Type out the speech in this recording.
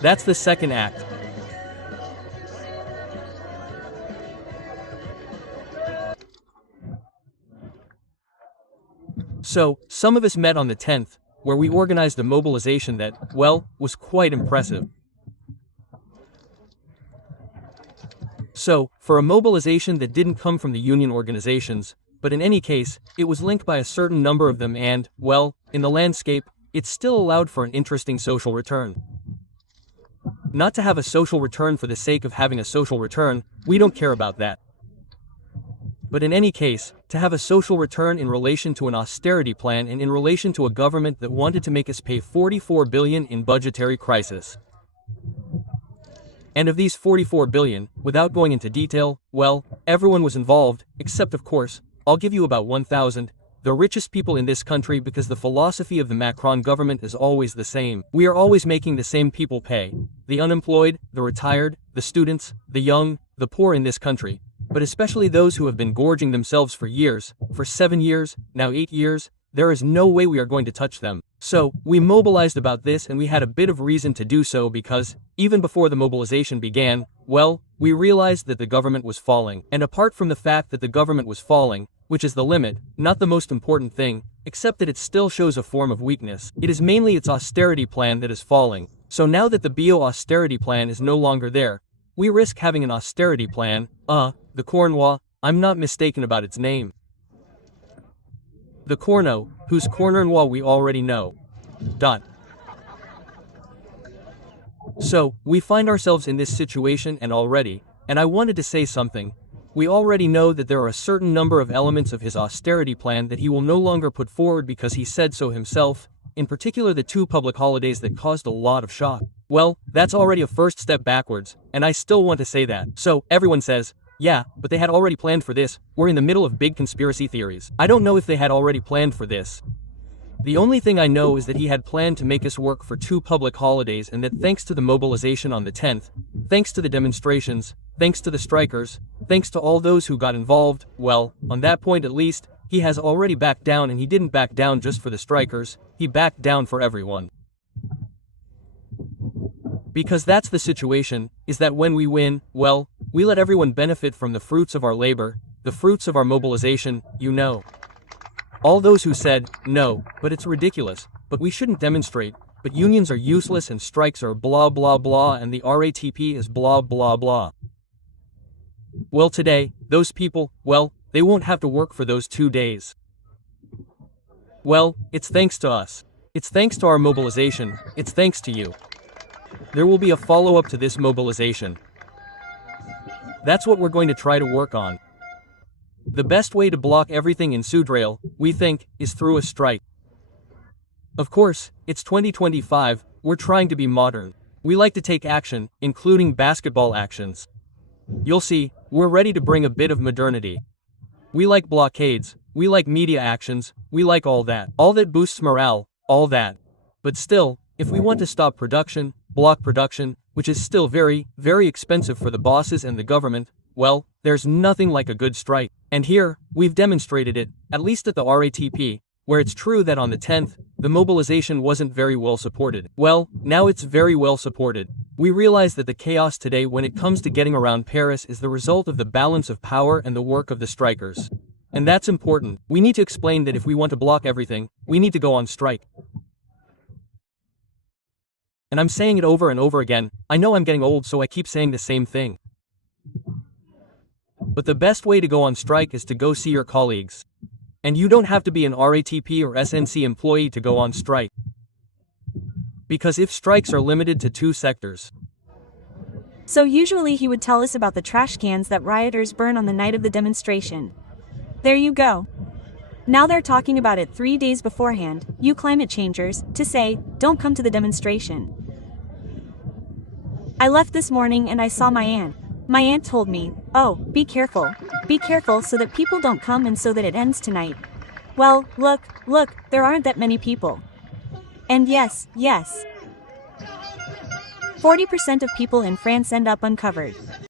That's the second act. So, some of us met on the 10th, where we organized a mobilization that, well, was quite impressive. So, for a mobilization that didn't come from the union organizations, but in any case, it was linked by a certain number of them and, well, in the landscape, it still allowed for an interesting social return. Not to have a social return for the sake of having a social return, we don't care about that. But in any case, to have a social return in relation to an austerity plan and in relation to a government that wanted to make us pay $44 billion in budgetary crisis. And of these $44 billion, without going into detail, well, everyone was involved, except of course, I'll give you about 1,000, the richest people in this country because the philosophy of the Macron government is always the same. We are always making the same people pay. The unemployed, the retired, the students, the young, the poor in this country. But especially those who have been gorging themselves for years, for 7 years, now 8 years, there is no way we are going to touch them. So, we mobilized about this and we had a bit of reason to do so because, even before the mobilization began, well, we realized that the government was falling. And apart from the fact that the government was falling, which is the limit, not the most important thing, except that it still shows a form of weakness, it is mainly its austerity plan that is falling. So now that the bio austerity plan is no longer there, we risk having an austerity plan, the 𝐚𝐽𝐬, I'm not mistaken about its name. The 𝐚𝐽𝐬, whose 𝐚𝐽𝐬 we already know. So, we find ourselves in this situation and I wanted to say something. We already know that there are a certain number of elements of his austerity plan that he will no longer put forward because he said so himself, in particular the 2 public holidays that caused a lot of shock. Well, that's already a first step backwards, and I still want to say that. So, everyone says, yeah, but they had already planned for this, we're in the middle of big conspiracy theories. I don't know if they had already planned for this. The only thing I know is that he had planned to make us work for 2 public holidays and that thanks to the mobilization on the 10th, thanks to the demonstrations, thanks to the strikers, thanks to all those who got involved, well, on that point at least, he has already backed down and he didn't back down just for the strikers, he backed down for everyone. Because that's the situation, is that when we win, well, we let everyone benefit from the fruits of our labor, the fruits of our mobilization, you know. All those who said, no, but it's ridiculous, but we shouldn't demonstrate, but unions are useless and strikes are blah blah blah and the RATP is blah blah blah. Well today, those people, well, they won't have to work for those 2 days. Well, it's thanks to us. It's thanks to our mobilization, it's thanks to you. There will be a follow-up to this mobilization. That's what we're going to try to work on. The best way to block everything in 𝐚𝐬𝐬, we think, is through a strike. Of course, it's 2025, we're trying to be modern. We like to take action, including basketball actions. You'll see, we're ready to bring a bit of modernity. We like blockades, we like media actions, we like all that boosts morale, all that. But still, if we want to stop production, block production, which is still very, very expensive for the bosses and the government, well, there's nothing like a good strike. And here, we've demonstrated it, at least at the RATP, where it's true that on the 10th, the mobilization wasn't very well supported. Well, now it's very well supported. We realize that the chaos today when it comes to getting around Paris is the result of the balance of power and the work of the strikers. And that's important. We need to explain that if we want to block everything, we need to go on strike. And I'm saying it over and over again. I know I'm getting old, so I keep saying the same thing. But the best way to go on strike is to go see your colleagues. And you don't have to be an RATP or SNC employee to go on strike. Because if strikes are limited to 2 sectors. So usually he would tell us about the trash cans that rioters burn on the night of the demonstration. There you go. Now they're talking about it 3 days beforehand, you climate changers, to say, don't come to the demonstration. I left this morning and I saw my aunt. My aunt told me, oh, be careful so that people don't come and so that it ends tonight. Well, look, there aren't that many people. And yes, 40% of people in France end up uncovered.